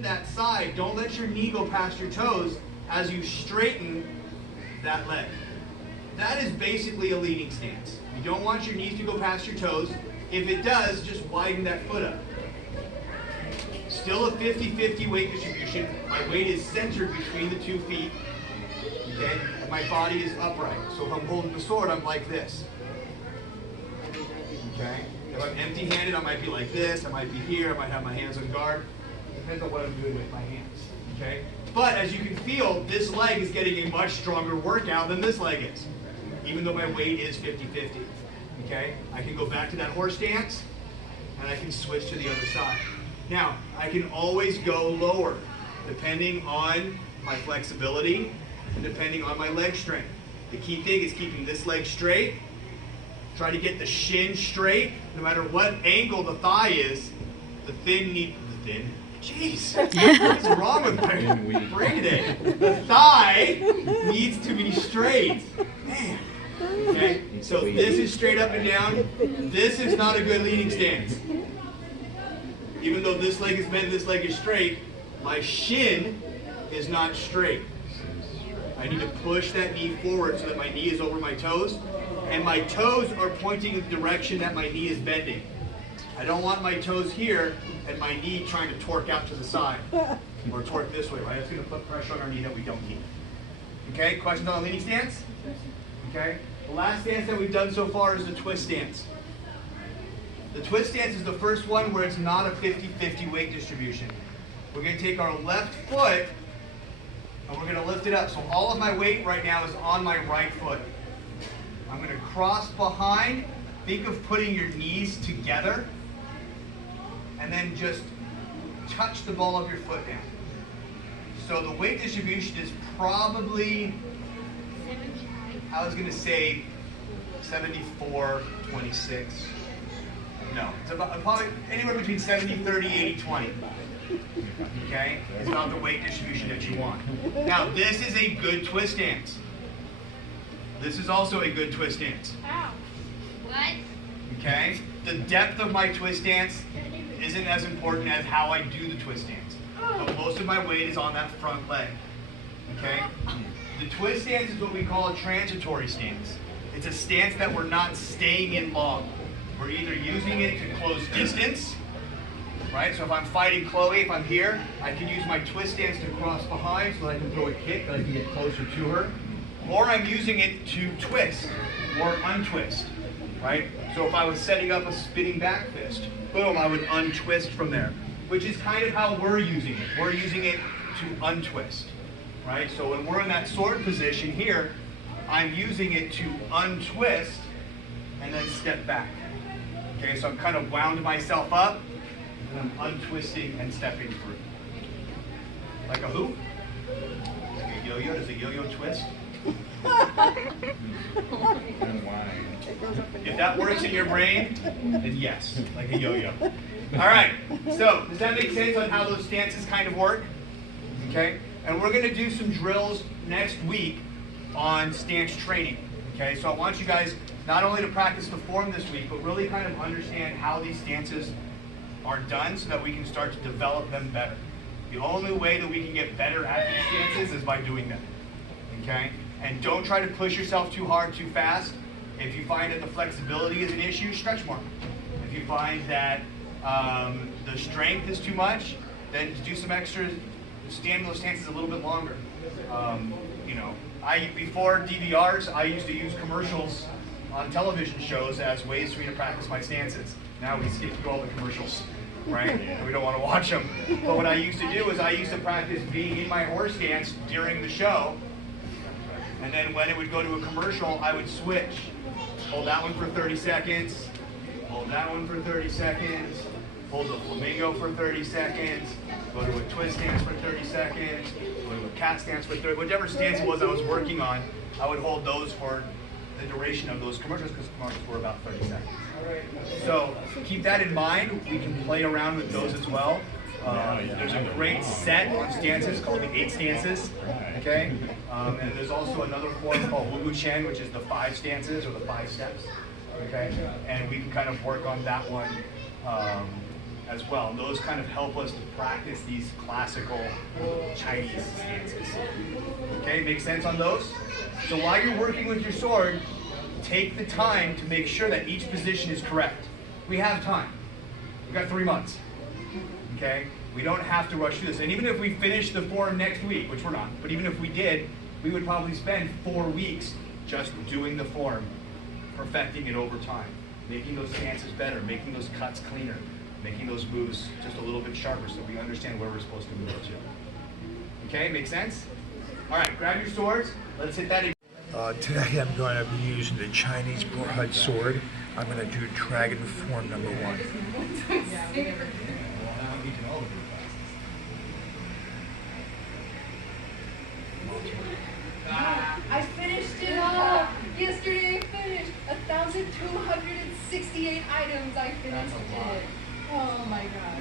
to that side. Don't let your knee go past your toes as you straighten that leg. That is basically a leading stance. You don't want your knees to go past your toes. If it does, just widen that foot up. Still a 50-50 weight distribution. My weight is centered between the 2 feet. Okay? My body is upright. So if I'm holding the sword, I'm like this. Okay? If I'm empty-handed, I might be like this. I might be here. I might have my hands on guard. Depends on what I'm doing with my hands. Okay? But as you can feel, this leg is getting a much stronger workout than this leg is, even though my weight is 50-50. Okay? I can go back to that horse stance, and I can switch to the other side. Now, I can always go lower, depending on my flexibility and depending on my leg strength. The key thing is keeping this leg straight. Try to get the shin straight, no matter what angle the thigh is. Jeez, what's wrong with my brain today? The thigh needs to be straight. Man. Okay, so this is straight up and down. This is not a good leading stance. Even though this leg is bent, this leg is straight, my shin is not straight. I need to push that knee forward so that my knee is over my toes, and my toes are pointing in the direction that my knee is bending. I don't want my toes here and my knee trying to torque out to the side, or torque this way, right? It's going to put pressure on our knee that we don't need. Okay, questions on the leading stance? Okay, the last stance that we've done so far is the twist stance. The twist stance is the first one where it's not a 50-50 weight distribution. We're going to take our left foot and we're going to lift it up. So all of my weight right now is on my right foot. I'm going to cross behind. Think of putting your knees together and then just touch the ball of your foot down. So the weight distribution is probably, I was going to say 74-26. No, it's about probably anywhere between 70-30, 80-20. Okay? It's about the weight distribution that you want. Now, this is a good twist stance. This is also a good twist stance. Ow. What? Okay? The depth of my twist stance isn't as important as how I do the twist stance. But most of my weight is on that front leg. Okay? The twist stance is what we call a transitory stance. It's a stance that we're not staying in long. We're either using it to close distance, right? So if I'm fighting Chloe, if I'm here, I can use my twist stance to cross behind so that I can throw a kick, that I can get closer to her. Or I'm using it to twist or untwist, right? So if I was setting up a spinning back fist, boom, I would untwist from there, which is kind of how we're using it. We're using it to untwist, right? So when we're in that sword position here, I'm using it to untwist and then step back. Okay, so I'm kind of wound myself up, and I'm untwisting and stepping through. Like a hoop? Like a yo-yo? Does a yo-yo twist? If that works in your brain, then yes, like a yo-yo. All right, so does that make sense on how those stances kind of work? Okay, and we're going to do some drills next week on stance training. Okay, so I want you guys not only to practice the form this week, but really kind of understand how these stances are done so that we can start to develop them better. The only way that we can get better at these stances is by doing them. Okay? And don't try to push yourself too hard, too fast. If you find that the flexibility is an issue, stretch more. If you find that the strength is too much, then do some extra, stand those stances a little bit longer. You know, before DVRs, I used to use commercials on television shows as ways for me to practice my stances. Now we skip through all the commercials, right? And we don't want to watch them. But what I used to do is I used to practice being in my horse stance during the show. And then when it would go to a commercial, I would switch. Hold that one for 30 seconds. Hold that one for 30 seconds. Hold the flamingo for 30 seconds. Go to a twist stance for 30 seconds. Go to a cat stance for 30. Whichever stance it was I was working on, I would hold those for the duration of those commercials, because commercials were about 30 seconds. So keep that in mind. We can play around with those as well. There's a great set on stances called the 8 stances. Okay, and there's also another form called Wu Chen, which is the 5 stances or the 5 steps. Okay, and we can kind of work on that one as well. And those kind of help us to practice these classical Chinese stances. Okay, make sense on those? So while you're working with your sword, take the time to make sure that each position is correct. We have time. We've got 3 months. Okay? We don't have to rush through this. And even if we finish the form next week, which we're not, but even if we did, we would probably spend 4 weeks just doing the form, perfecting it over time, making those stances better, making those cuts cleaner, making those moves just a little bit sharper so we understand where we're supposed to move to. Okay, make sense? All right, grab your swords. Let's hit that again. Today I'm going to be using the Chinese broadsword sword. I'm going to do dragon form number 1. I finished it all. Yesterday I finished 1,268 items. I finished it. Oh my god.